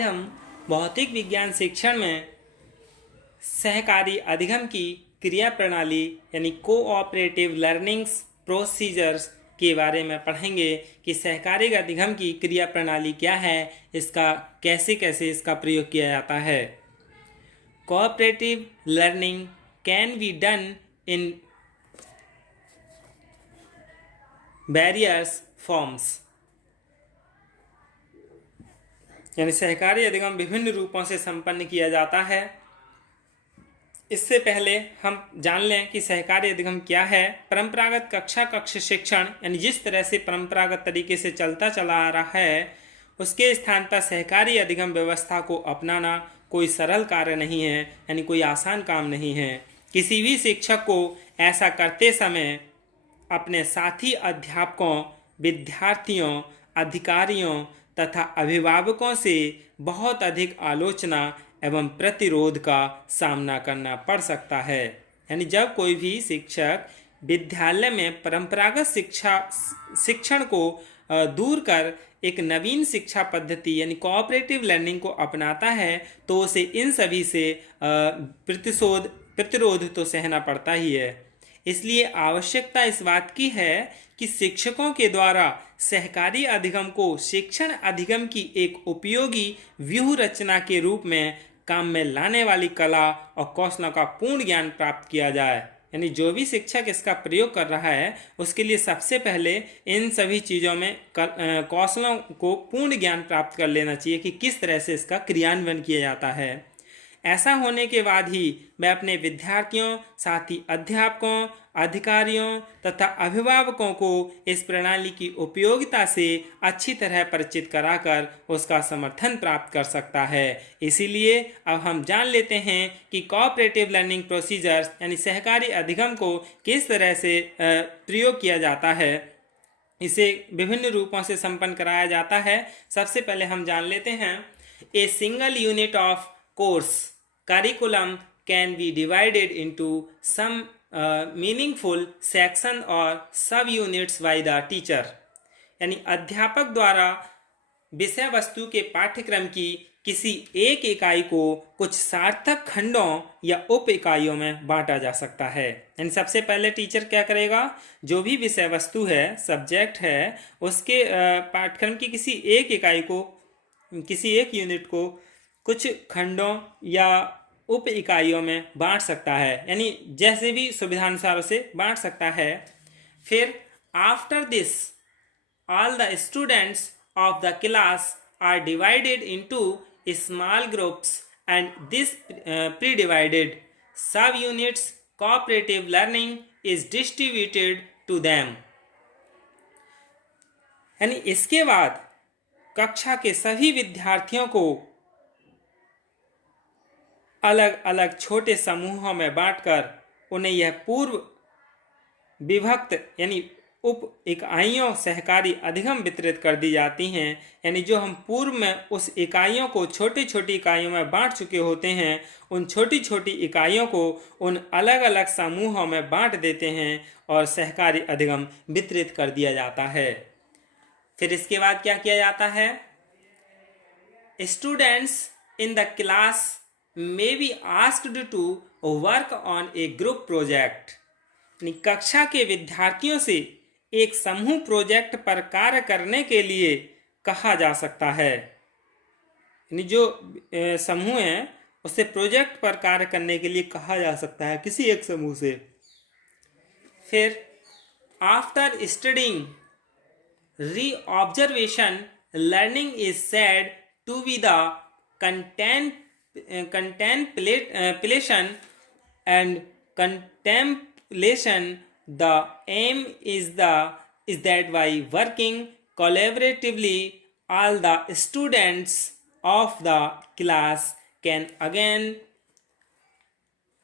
आज हम भौतिक विज्ञान शिक्षण में सहकारी अधिगम की क्रिया प्रणाली यानी कोऑपरेटिव लर्निंग्स प्रोसीजर्स के बारे में पढ़ेंगे कि सहकारी अधिगम की क्रिया प्रणाली क्या है, इसका कैसे कैसे इसका प्रयोग किया जाता है। Cooperative learning can be done in various forms, यानी सहकारी अधिगम विभिन्न रूपों से संपन्न किया जाता है। इससे पहले हम जान लें कि सहकारी अधिगम क्या है। परंपरागत कक्षा कक्ष शिक्षण यानी जिस तरह से परंपरागत तरीके से चलता चला आ रहा है, उसके स्थान पर सहकारी अधिगम व्यवस्था को अपनाना कोई सरल कार्य नहीं है, यानी कोई आसान काम नहीं है। किसी भी शिक्षक को ऐसा करते समय अपने साथी अध्यापकों, विद्यार्थियों, अधिकारियों तथा अभिभावकों से बहुत अधिक आलोचना एवं प्रतिरोध का सामना करना पड़ सकता है। यानी जब कोई भी शिक्षक विद्यालय में परंपरागत शिक्षण को दूर कर एक नवीन शिक्षा पद्धति यानी कोऑपरेटिव लर्निंग को अपनाता है, तो उसे इन सभी से प्रतिरोध तो सहना पड़ता ही है। इसलिए आवश्यकता इस बात की है कि शिक्षकों के द्वारा सहकारी अधिगम को शिक्षण अधिगम की एक उपयोगी व्यूह रचना के रूप में काम में लाने वाली कला और कौशलों का पूर्ण ज्ञान प्राप्त किया जाए। यानी जो भी शिक्षक इसका प्रयोग कर रहा है, उसके लिए सबसे पहले इन सभी चीज़ों में कौशलों को पूर्ण ज्ञान प्राप्त कर लेना चाहिए कि किस तरह से इसका क्रियान्वयन किया जाता है। ऐसा होने के बाद ही मैं अपने विद्यार्थियों, साथी अध्यापकों, अधिकारियों तथा अभिभावकों को इस प्रणाली की उपयोगिता से अच्छी तरह परिचित कराकर उसका समर्थन प्राप्त कर सकता है। इसीलिए अब हम जान लेते हैं कि कोऑपरेटिव लर्निंग प्रोसीजर्स यानी सहकारी अधिगम को किस तरह से प्रयोग किया जाता है। इसे विभिन्न रूपों से संपन्न कराया जाता है। सबसे पहले हम जान लेते हैं, a single unit of course curriculum can be divided into some meaningful section or sub units by the teacher। यानी अध्यापक द्वारा विषय वस्तु के पाठ्यक्रम की किसी एक इकाई को कुछ सार्थक खंडों या उप इकाइयों में बांटा जा सकता है। यानी सबसे पहले टीचर क्या करेगा, जो भी विषय वस्तु है, सब्जेक्ट है, उसके पाठ्यक्रम की किसी एक इकाई को, किसी एक यूनिट को कुछ खंडों या उप इकाइयों में बांट सकता है, यानी जैसे भी सुविधानुसार उसे बांट सकता है। फिर after this all the students of the class are divided into small groups and this pre divided sub units cooperative learning is distributed to them. यानी इसके बाद कक्षा के सभी विद्यार्थियों को अलग अलग छोटे समूहों में बांटकर उन्हें यह पूर्व विभक्त यानी उप इकाइयों सहकारी अधिगम वितरित कर दी जाती हैं। यानी जो हम पूर्व में उस इकाइयों को छोटी छोटी इकाइयों में बांट चुके होते हैं, उन छोटी छोटी इकाइयों को उन अलग अलग समूहों में बांट देते हैं और सहकारी अधिगम वितरित कर दिया जाता है। फिर इसके बाद क्या किया जाता है, students in the class may be asked to work on a group project। कक्षा के विद्यार्थियों से एक समूह प्रोजेक्ट पर कार्य करने के लिए कहा जा सकता है। यानी जो समूह है उससे प्रोजेक्ट पर कार्य करने के लिए कहा जा सकता है किसी एक समूह से। फिर after studying reobservation learning is said to be the contemplation and contemplation. The aim is that by working collaboratively all the students of the class can again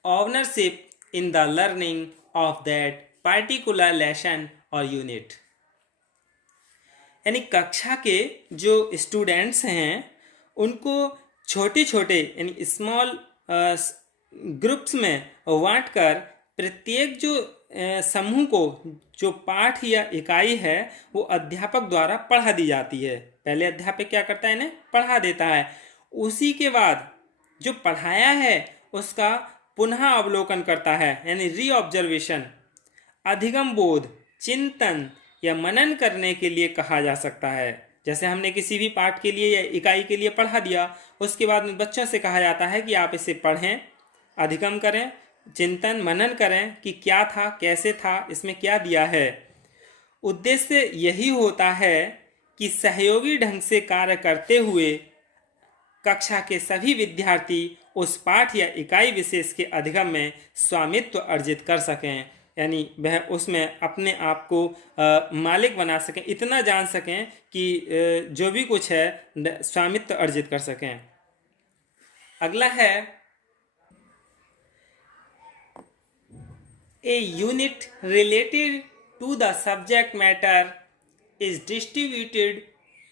ownership in the learning of that particular lesson or unit। यानी कक्षा के जो students हैं उनको छोटे छोटे यानी small groups में बांटकर प्रत्येक जो समूह को जो पाठ या इकाई है वो अध्यापक द्वारा पढ़ा दी जाती है। पहले अध्यापक क्या करता है, इन्हें पढ़ा देता है। उसी के बाद जो पढ़ाया है उसका पुनः अवलोकन करता है, यानी रीऑब्जर्वेशन। अधिगम बोध, चिंतन या मनन करने के लिए कहा जा सकता है। जैसे हमने किसी भी पाठ के लिए या इकाई के लिए पढ़ा दिया, उसके बाद में बच्चों से कहा जाता है कि आप इसे पढ़ें, अधिगम करें, चिंतन मनन करें कि क्या था, कैसे था, इसमें क्या दिया है। उद्देश्य यही होता है कि सहयोगी ढंग से कार्य करते हुए कक्षा के सभी विद्यार्थी उस पाठ या इकाई विशेष के अधिगम में स्वामित्व अर्जित कर सकें, यानी वह उसमें अपने आप को मालिक बना सकें, इतना जान सकें कि जो भी कुछ है स्वामित्व अर्जित कर सकें। अगला है a unit related to the subject matter is distributed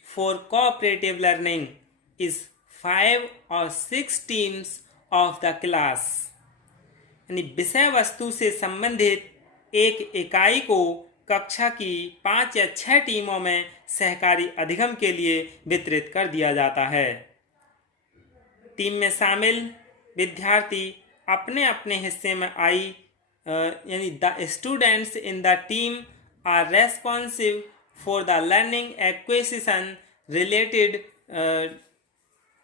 for cooperative learning is 5 or 6 teams of the class। यानी विषय वस्तु से संबंधित एक इकाई को कक्षा की 5 या 6 टीमों में सहकारी अधिगम के लिए वितरित कर दिया जाता है। टीम में शामिल विद्यार्थी अपने अपने हिस्से में यानी the students in the team are responsive for the learning acquisition related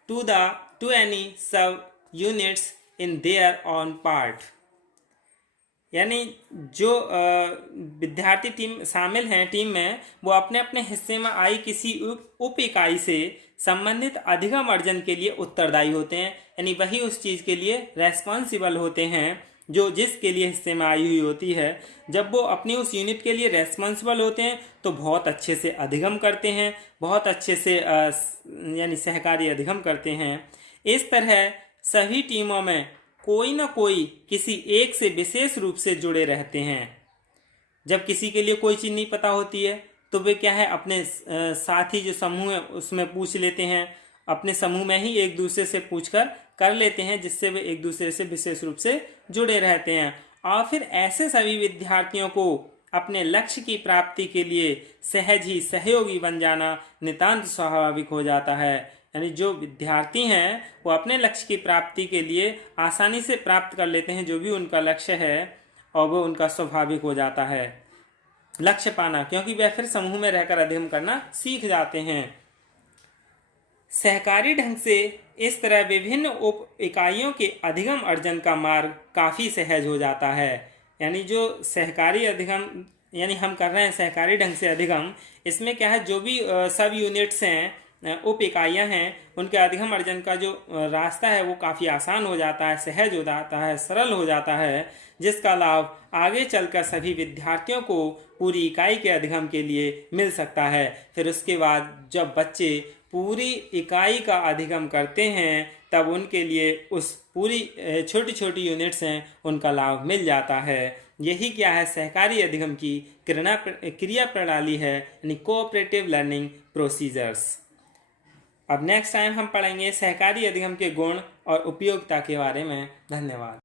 to any sub units in their own part। यानी जो विद्यार्थी टीम शामिल हैं टीम में, वो अपने अपने हिस्से में आई किसी उप इकाई से संबंधित अधिगम अर्जन के लिए उत्तरदायी होते हैं, यानी वही उस चीज़ के लिए रेस्पॉन्सिबल होते हैं जो जिसके लिए हिस्से में आई हुई होती है। जब वो अपनी उस यूनिट के लिए रेस्पॉन्सिबल होते हैं तो बहुत अच्छे से अधिगम करते हैं, बहुत अच्छे से यानी सहकारी अधिगम करते हैं। इस तरह सभी टीमों में कोई ना कोई किसी एक से विशेष रूप से जुड़े रहते हैं। जब किसी के लिए कोई चीज़ नहीं पता होती है तो वे क्या है, अपने साथी जो समूह है उसमें पूछ लेते हैं, अपने समूह में ही एक दूसरे से पूछकर कर लेते हैं, जिससे वे एक दूसरे से विशेष रूप से जुड़े रहते हैं। और फिर ऐसे सभी विद्यार्थियों को अपने लक्ष्य की प्राप्ति के लिए सहज ही सहयोगी बन जाना नितांत स्वाभाविक हो जाता है। यानी जो विद्यार्थी हैं वो अपने लक्ष्य की प्राप्ति के लिए आसानी से प्राप्त कर लेते हैं जो भी उनका लक्ष्य है, और वो उनका स्वाभाविक हो जाता है लक्ष्य पाना, क्योंकि वे फिर समूह में रहकर अध्ययन करना सीख जाते हैं। सहकारी ढंग से इस तरह विभिन्न उप इकाइयों के अधिगम अर्जन का मार्ग काफ़ी सहज हो जाता है। यानी जो सहकारी अधिगम यानी हम कर रहे हैं सहकारी ढंग से अधिगम, इसमें क्या है, जो भी सब यूनिट्स हैं, उप इकाइयाँ हैं, उनके अधिगम अर्जन का जो रास्ता है वो काफ़ी आसान हो जाता है, सहज हो जाता है, सरल हो जाता है, जिसका लाभ आगे चलकर सभी विद्यार्थियों को पूरी इकाई के अधिगम के लिए मिल सकता है। फिर उसके बाद जब बच्चे पूरी इकाई का अधिगम करते हैं तब उनके लिए उस पूरी छोटी छोटी यूनिट्स हैं उनका लाभ मिल जाता है। यही क्या है, सहकारी अधिगम की क्रिया प्रणाली है, यानी कोऑपरेटिव लर्निंग प्रोसीजर्स। अब नेक्स्ट टाइम हम पढ़ेंगे सहकारी अधिगम के गुण और उपयोगिता के बारे में। धन्यवाद।